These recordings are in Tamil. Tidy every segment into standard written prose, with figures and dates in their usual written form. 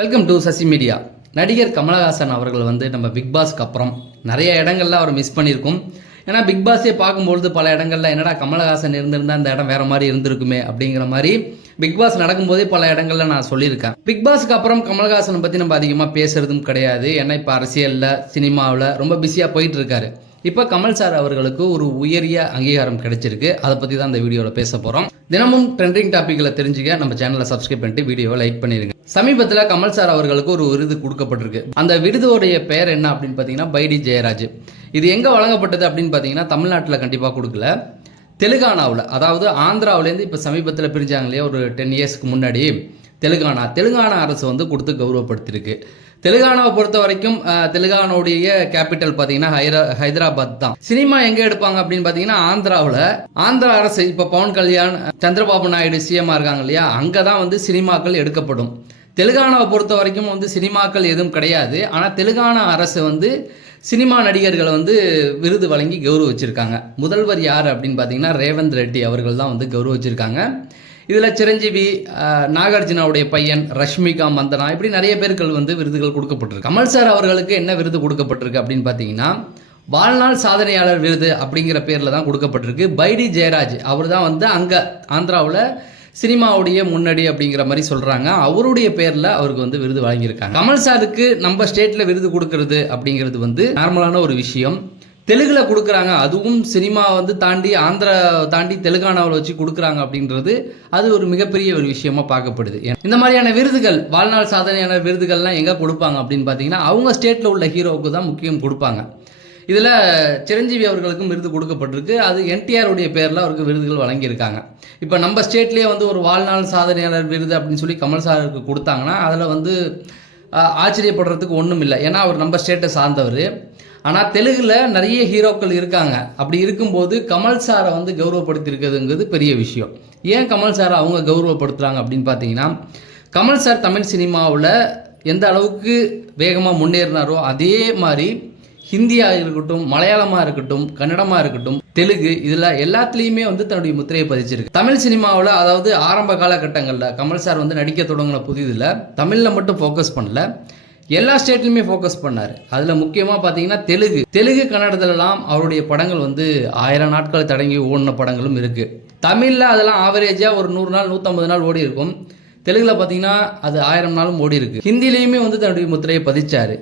Welcome to Sasi media. நடிகர் கமலஹாசன் அவர்கள் வந்து நம்ம பிக் பாஸ்க்கு அப்புறம் நிறைய இடங்கள்ல அவர் மிஸ் பண்ணியிருக்கும். ஏன்னா பிக் பாஸே பார்க்கும்பொழுது பல இடங்கள்ல என்னடா கமலஹாசன் இருந்திருந்தா இந்த இடம் வேற மாதிரி இருந்திருக்குமே அப்படிங்கிற மாதிரி பிக் பாஸ் நடக்கும்போதே பல இடங்கள்ல நான் சொல்லியிருக்கேன். பிக் பாஸ்க்கு அப்புறம் கமலஹாசனை பற்றி நம்ம அதிகமாக பேசுறதும் கிடையாது. ஏன்னா இப்போ அரசியலில் சினிமாவில் ரொம்ப பிஸியாக போயிட்டு இருக்காரு. இப்போ கமல் சார் அவர்களுக்கு ஒரு உயரிய அங்கீகாரம் கிடைச்சிருக்கு. அதை பற்றி தான் இந்த வீடியோவில் பேச போகிறோம். தினமும் ட்ரெண்டிங் டாப்பிக்கில் தெரிஞ்சுக்க நம்ம சேனலை சப்ஸ்கிரைப் பண்ணிட்டு வீடியோவை லைக் பண்ணிடுங்க. சமீபத்தில் கமல் சார் அவர்களுக்கு ஒரு விருது கொடுக்கப்பட்டிருக்கு. அந்த விருதோடைய பெயர் என்ன அப்படின்னு பார்த்தீங்கன்னா பைடி ஜெயராஜ். இது எங்கே வழங்கப்பட்டது அப்படின்னு பார்த்தீங்கன்னா தமிழ்நாட்டில் கண்டிப்பாக கொடுக்கல, தெலுங்கானாவில், அதாவது ஆந்திராவிலேருந்து இப்போ சமீபத்தில் பிரிஞ்சாங்க இல்லையா ஒரு 10 இயர்ஸ்க்கு முன்னாடி. தெலுங்கானா அரசு வந்து கொடுத்து கௌரவப்படுத்திருக்கு. தெலுங்கானாவை பொறுத்த வரைக்கும் தெலுங்கானாவுடைய கேபிட்டல் பார்த்தீங்கன்னா ஹைதராபாத் தான். சினிமா எங்கே எடுப்பாங்க அப்படின்னு பார்த்தீங்கன்னா ஆந்திராவில். ஆந்திரா அரசு இப்போ பவன் கல்யாண், சந்திரபாபு நாயுடு சிஎம்மாக இருக்காங்க இல்லையா, அங்கே தான் வந்து சினிமாக்கள் எடுக்கப்படும். தெலுங்கானாவை பொறுத்த வரைக்கும் வந்து சினிமாக்கள் எதுவும் கிடையாது. ஆனால் தெலுங்கானா அரசு வந்து சினிமா நடிகர்களை வந்து விருது வழங்கி கௌரவிச்சிருக்காங்க. முதல்வர் யார் அப்படின்னு பார்த்தீங்கன்னா ரேவந்த் ரெட்டி அவர்கள் தான் வந்து கௌரவிச்சிருக்காங்க. இதில் சிரஞ்சீவி, நாகார்ஜுனாவுடைய பையன், ரஷ்மிகா மந்தனா, இப்படி நிறைய பேர்கள் வந்து விருதுகள் கொடுக்கப்பட்டிருக்கு. கமல் சார் அவர்களுக்கு என்ன விருது கொடுக்கப்பட்டிருக்கு அப்படின்னு பார்த்தீங்கன்னா வாழ்நாள் சாதனையாளர் விருது அப்படிங்கிற பேரில் தான் கொடுக்கப்பட்டிருக்கு. பைடி ஜெயராஜ் அவர் தான் வந்து அங்கே ஆந்திராவில் சினிமாவுடைய முன்னாடி அப்படிங்கிற மாதிரி சொல்கிறாங்க. அவருடைய பேரில் அவருக்கு வந்து விருது வழங்கியிருக்காங்க. கமல் சாருக்கு நம்ம ஸ்டேட்டில் விருது கொடுக்கறது அப்படிங்கிறது வந்து நார்மலான ஒரு விஷயம். தெலுங்குல கொடுக்குறாங்க, அதுவும் சினிமா வந்து தாண்டி ஆந்திரா தாண்டி தெலுங்கானாவில் வச்சு கொடுக்குறாங்க அப்படின்றது அது ஒரு மிகப்பெரிய ஒரு விஷயமா பார்க்கப்படுது. இந்த மாதிரியான விருதுகள், வாழ்நாள் சாதனையான விருதுகள்லாம் எங்கே கொடுப்பாங்க அப்படின்னு பார்த்தீங்கன்னா அவங்க ஸ்டேட்டில் உள்ள ஹீரோவுக்கு தான் முக்கியம் கொடுப்பாங்க. இதில் சிரஞ்சீவி அவர்களுக்கும் விருது கொடுக்கப்பட்டிருக்கு. அது என்டிஆருடைய பேரில் அவருக்கு விருதுகள் வழங்கியிருக்காங்க. இப்போ நம்ம ஸ்டேட்லேயே வந்து ஒரு வாழ்நாள் சாதனையாளர் விருது அப்படின்னு சொல்லி கமல் சாருக்கு கொடுத்தாங்கன்னா அதில் வந்து ஆச்சரியப்படுறதுக்கு ஒன்றும் இல்லை. ஏன்னா அவர் நம்ம ஸ்டேட்டை சார்ந்தவர். ஆனால் தெலுங்குல நிறைய ஹீரோக்கள் இருக்காங்க. அப்படி இருக்கும்போது கமல் சாரை வந்து கௌரவப்படுத்தியிருக்கிறதுங்கிறது பெரிய விஷயம். ஏன் கமல் சாரை அவங்க கௌரவப்படுத்துகிறாங்க அப்படின்னு பார்த்தீங்கன்னா கமல் சார் தமிழ் சினிமாவில் எந்த அளவுக்கு வேகமாக முன்னேறினாரோ அதே மாதிரி ஹிந்தியாக இருக்கட்டும், மலையாளமாக இருக்கட்டும், கன்னடமாக இருக்கட்டும், தெலுங்கு, இதில் எல்லாத்துலேயுமே வந்து தன்னுடைய முத்திரையை பதிச்சிருக்கு. தமிழ் சினிமாவில் அதாவது ஆரம்ப காலகட்டங்களில் கமல் சார் வந்து நடிக்க தொடங்கின புதிதில் தமிழில் மட்டும் ஃபோக்கஸ் பண்ணல, எல்லா ஸ்டேட்லையுமே ஃபோக்கஸ் பண்ணார். அதில் முக்கியமாக பார்த்தீங்கன்னா தெலுங்கு கன்னடத்துலலாம் அவருடைய படங்கள் வந்து 1000 நாட்கள் தடங்கி ஓடின படங்களும் இருக்குது. தமிழில் அதெல்லாம் ஆவரேஜாக ஒரு 100 நாள் 150 நாள் ஓடி இருக்கும். தெலுங்கில் பார்த்தீங்கன்னா அது 1000 நாளும் ஓடி இருக்கு. ஹிந்திலையுமே வந்து தன்னுடைய முத்திரையை பதிச்சார்.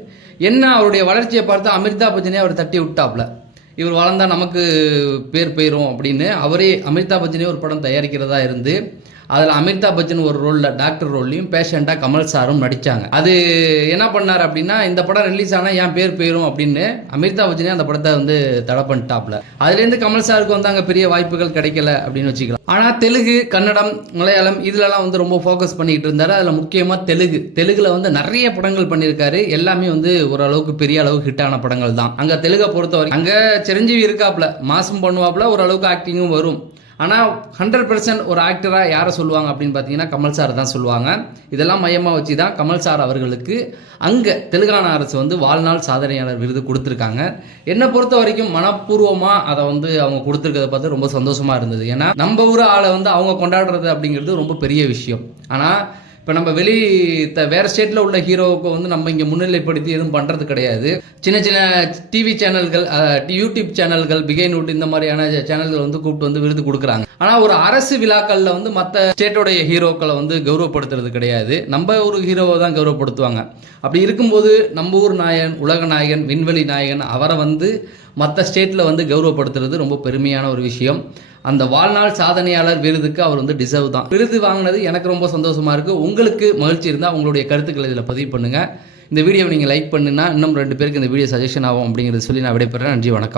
என்ன அவருடைய வளர்ச்சியை பார்த்து அமிதாப் பச்சனே அவர் தட்டி விட்டாப்ல, இவர் வளர்ந்தா நமக்கு பேர் போயிடும் அப்படின்னு அவரே அமிதாப் பச்சனே ஒரு படம் தயாரிக்கிறதா இருந்து அதில் அமிதாப் பச்சன் ஒரு ரோலில் டாக்டர் ரோல்லையும் பேஷண்ட்டாக கமல் சாரும் நடித்தாங்க. அது என்ன பண்ணார் அப்படின்னா இந்த படம் ரிலீஸ் ஆனால் என் பேர் போயிடும் அப்படின்னு அமிதாப் பச்சனே அந்த படத்தை வந்து தடை பண்ணிட்டாப்ல. அதுலேருந்து கமல் சாருக்கு வந்து அங்கே பெரிய வாய்ப்புகள் கிடைக்கல அப்படின்னு வச்சுக்கலாம். ஆனால் தெலுங்கு, கன்னடம், மலையாளம் இதிலலாம் வந்து ரொம்ப ஃபோக்கஸ் பண்ணிக்கிட்டு இருந்தார். அதில் முக்கியமாக தெலுங்குல வந்து நிறைய படங்கள் பண்ணியிருக்காரு. எல்லாமே வந்து ஓரளவுக்கு பெரிய அளவுக்கு ஹிட்டான படங்கள் தான். அங்கே தெலுங்கை பொறுத்தவரை அங்கே சிரஞ்சீவி இருக்காப்புல, மாசம் பண்ணுவாப்புல, ஓரளவுக்கு ஆக்டிங்கும் வரும். ஆனால் 100% ஒரு ஆக்டராக யாரை சொல்லுவாங்க அப்படின்னு பார்த்தீங்கன்னா கமல் சார் தான் சொல்லுவாங்க. இதெல்லாம் மையமாக வச்சு தான் கமல் சார் அவர்களுக்கு அங்கே தெலுங்கானா அரசு வந்து வாழ்நாள் சாதனையாளர் விருது கொடுத்துருக்காங்க. என்னை பொறுத்த வரைக்கும் மனப்பூர்வமாக அதை வந்து அவங்க கொடுத்துருக்கதை பார்த்து ரொம்ப சந்தோஷமாக இருந்தது. ஏன்னா நம்ம ஊர் ஆளை வந்து அவங்க கொண்டாடுறது அப்படிங்கிறது ரொம்ப பெரிய விஷயம். ஆனால் இப்போ நம்ம வேறு ஸ்டேட்டில் உள்ள ஹீரோவுக்கு வந்து நம்ம இங்கே முன்னிலைப்படுத்தி எதுவும் பண்ணுறது கிடையாது. சின்ன டிவி சேனல்கள், யூடியூப் சேனல்கள், பிகைன்வுட் இந்த மாதிரியான சேனல்கள் வந்து கூப்பிட்டு வந்து விருது கொடுக்குறாங்க. ஆனால் ஒரு அரசு விழாக்களில் வந்து மற்ற ஸ்டேட்டோடைய ஹீரோக்களை வந்து கௌரவப்படுத்துறது கிடையாது. நம்ம ஒரு ஹீரோவை தான் கௌரவப்படுத்துவாங்க. அப்படி இருக்கும்போது நம்ம ஊர் நாயகன், உலக நாயகன், விண்வெளி நாயகன், அவரை வந்து மற்ற ஸ்டேட்டில் வந்து கௌரவப்படுத்துறது ரொம்ப பெருமையான ஒரு விஷயம். அந்த வாழ்நாள் சாதனையாளர் விருதுக்கு அவர் வந்து டிசர்வ் தான். விருது வாங்கினது எனக்கு ரொம்ப சந்தோஷமாக இருக்குது. உங்களுக்கு மகிழ்ச்சி இருந்தால் உங்களுடைய கருத்துக்களை இதில் பதிவு பண்ணுங்கள். இந்த வீடியோவை நீங்கள் லைக் பண்ணுன்னா இன்னும் 2 பேருக்கு இந்த வீடியோ சஜஷன் ஆகும் அப்படிங்கிறத சொல்லி நான் விடைபெறேன். நன்றி, வணக்கம்.